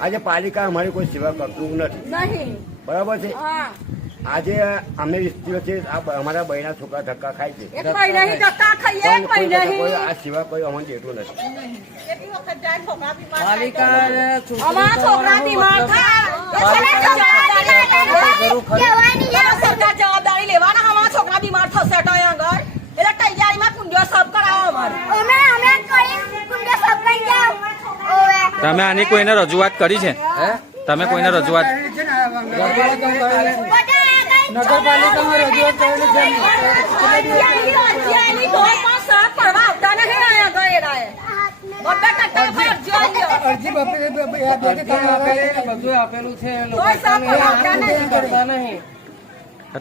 આજે પાલિકા અમારી કોઈ સેવા કરતું નથી, બરાબર છે. આજે અમે 20 દિવસથી અમારા બહેના છોકરા ધક્કા ખાય છે, આ સેવા કોઈ અમને દેતું નથી. જવાબદારી લેવાના, અમારા છોકરા બીમાર થશે એટલે તૈયારીમાં કુંડિયો સબ કરાવો અમારે. તમે આની કોઈને રજૂઆત કરી છે? તમે કોઈને રજૂઆત નગરપાલિકામાં રજૂઆત કરેલી છે.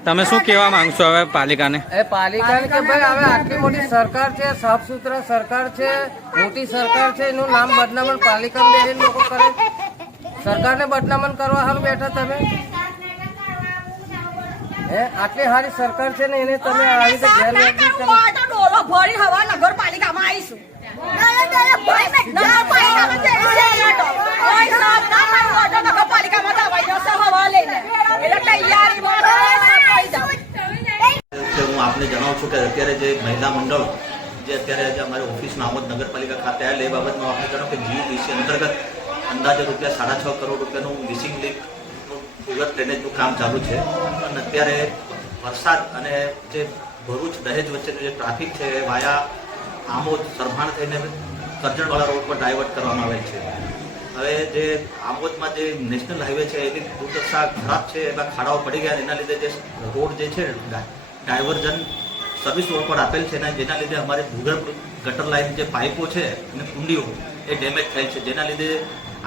તમે શું કહેવા માંગશો હવે પાલિકાને? પાલિકાને કે ભાઈ હવે આટલી મોટી સરકાર છે, સાફ સુથરા સરકાર છે, મોટી સરકાર છે, એનું નામ બદનામણ પાલિકામાં બેસીને લોકો કરે. સરકારને બદનામણ કરવા હાલ બેઠા તમે. આટલી સારી સરકાર છે ને એને તમે આવી રીતે ભરી હવા નગરપાલિકામાં આવીશું. હું આપને જણાવું છું કે અત્યારે જે મહિલા મંડળ જે અત્યારે અમારી ઓફિસમાં આમોદ નગરપાલિકા ખાતે આવેલ એ બાબતમાં આપને જણાવું કે GUPC અંતર્ગત અંદાજે ₹6.5 કરોડ રૂપિયાનું મિસિંગ લિંકનું સુરત ડ્રેનેજનું કામ ચાલુ છે. અને અત્યારે વરસાદ અને જે ભરૂચ દહેજ વચ્ચેનું જે ટ્રાફિક છે એ વાયા આમોદ સરભાણ થઈને કરજણવાળા રોડ પર ડાયવર્ટ કરવામાં આવે છે. હવે જે આમોદમાં જે નેશનલ હાઈવે છે એની દુર્દશા ખરાબ છે, એમાં ખાડાઓ પડી ગયા. એના લીધે જે રોડ જે છે ડાયવર્ઝન સર્વિસ રોડ પર આપેલ છે, જેના લીધે અમારે ભૂગર્ભ ગટર લાઇન જે પાઇપો છે અને કુંડીઓ એ ડેમેજ થાય છે. જેના લીધે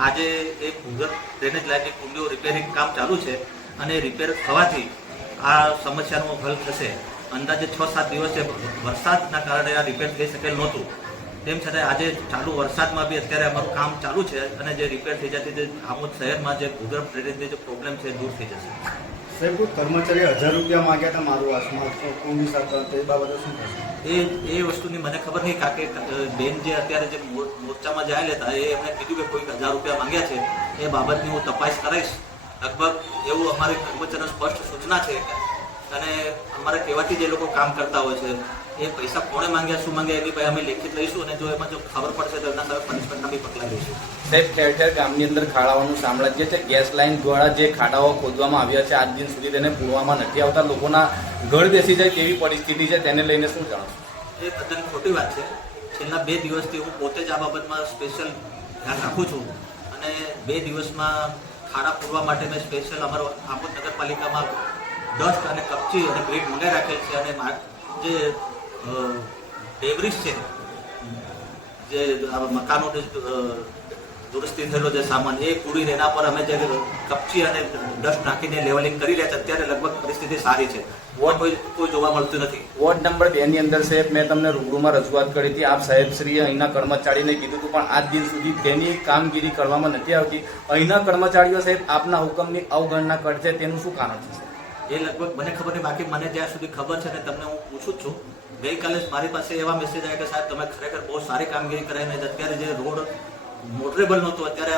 આજે એ ભૂગર્ભ ડ્રેનેજ લાઇનની કુંડીઓ રિપેરિંગ કામ ચાલુ છે અને રિપેર થવાથી આ સમસ્યાનો હલ થશે. અંદાજે 6-7 દિવસે વરસાદના કારણે આ રિપેર થઈ શકેલ નહોતું. તેમ છતાં આજે ચાલુ વરસાદમાં બી અત્યારે અમારું કામ ચાલુ છે અને જે રિપેર થઈ જતી જે આમોદ શહેરમાં જે ભૂગર્ભ ડ્રેનેજની જે પ્રોબ્લેમ છે દૂર થઈ જશે. સાહેબ, કોઈ કર્મચારી 1000 રૂપિયા માંગ્યા હતા મારું આસમાં કોંગ્રેસ હતા, એ બાબતે શું થશે? એ વસ્તુની મને ખબર નહીં, કારણ કે બેન જે અત્યારે જે મોરચામાં જાયેલ હતા એ એમણે કીધું કે કોઈ 1000 રૂપિયા માંગ્યા છે. એ બાબતની હું તપાસ કરાવીશ. લગભગ એવું અમારી કર્મચારીનો સ્પષ્ટ સૂચના છે અને અમારા કહેવાથી જે લોકો કામ કરતા હોય છે એ પૈસા કોણે માંગ્યા, શું માંગ્યા એની અમે લેખિત લઈશું અને જો એમાં જો ખબર પડશે તો એના સામે પનિશમેન્ટના બી પગલાં લઈશું. સાહેબ, ઠેર ઠેર ગામની અંદર ખાડાઓનું સામ્રાજ્ય છે. ગેસ લાઇન દ્વારા જે ખાડાઓ ખોદવામાં આવ્યા છે આજ દિન સુધી તેને પૂરવામાં નથી આવતા. લોકોના ઘર બેસી જાય તેવી પરિસ્થિતિ છે, તેને લઈને શું જાણો? એ તદ્દન ખોટી વાત છે. છેલ્લા 2 દિવસથી હું પોતે જ આ બાબતમાં સ્પેશિયલ ધ્યાન રાખું છું અને 2 દિવસમાં ખાડા પૂરવા માટે મેં સ્પેશિયલ અમારો આમોદ નગરપાલિકામાં ડસ્ટ અને કપચી અને ગ્રીટ મંગાવી રાખેલ છે અને જે ડેબ્રિસ છે, જે મકાનોની દુરસ્તી થયેલો જે સામાન એ પૂરીને એના પર અમે જે કપચી અને ડસ્ટ નાખીને લેવલિંગ કરી રહ્યા છે. અત્યારે લગભગ પરિસ્થિતિ સારી છે, કોઈ જોવા મળતું નથી. વોર્ડ નંબર 2 ની અંદર સાહેબ મેં તમને રૂબરૂમાં રજૂઆત કરી હતી. આપ સાહેબશ્રીએ અહીંના કર્મચારીને કીધું હતું પણ આજ દિન સુધી તેની કામગીરી કરવામાં નથી આવતી. અહીંના કર્મચારીઓ સાહેબ આપના હુકમની અવગણના કરશે, તેનું શું કારણ છે? એ લગભગ મને ખબર નહીં, બાકી મને જ્યાં સુધી ખબર છે ને તમને હું પૂછું જ છું. ગઈકાલે મારી પાસે એવા મેસેજ આવ્યા કે સાહેબ તમે ખરેખર બહુ સારી કામગીરી કરાવીને અત્યારે જે રોડ મોટરેબલ નહોતો અત્યારે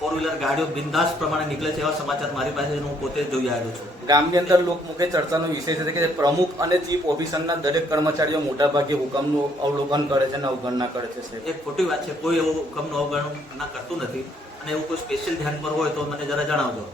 4-વ્હીલર ગાડીઓ બિંદાસ પ્રમાણે નીકળે છે એવા સમાચાર મારી પાસે હું પોતે જોઈ આવ્યો છું. ગામની અંદર લોકમુખે ચર્ચાનો વિષય છે કે પ્રમુખ અને ચીફ ઓફિસરના દરેક કર્મચારીઓ મોટાભાગે હુકમનું અવલોકન કરે છે અને અવગણના કરે છે. એ ખોટી વાત છે. કોઈ એવું હુકમનું અવગણના કરતું નથી અને એવું કોઈ સ્પેશિયલ ધ્યાન પર હોય તો મને જરા જણાવજો.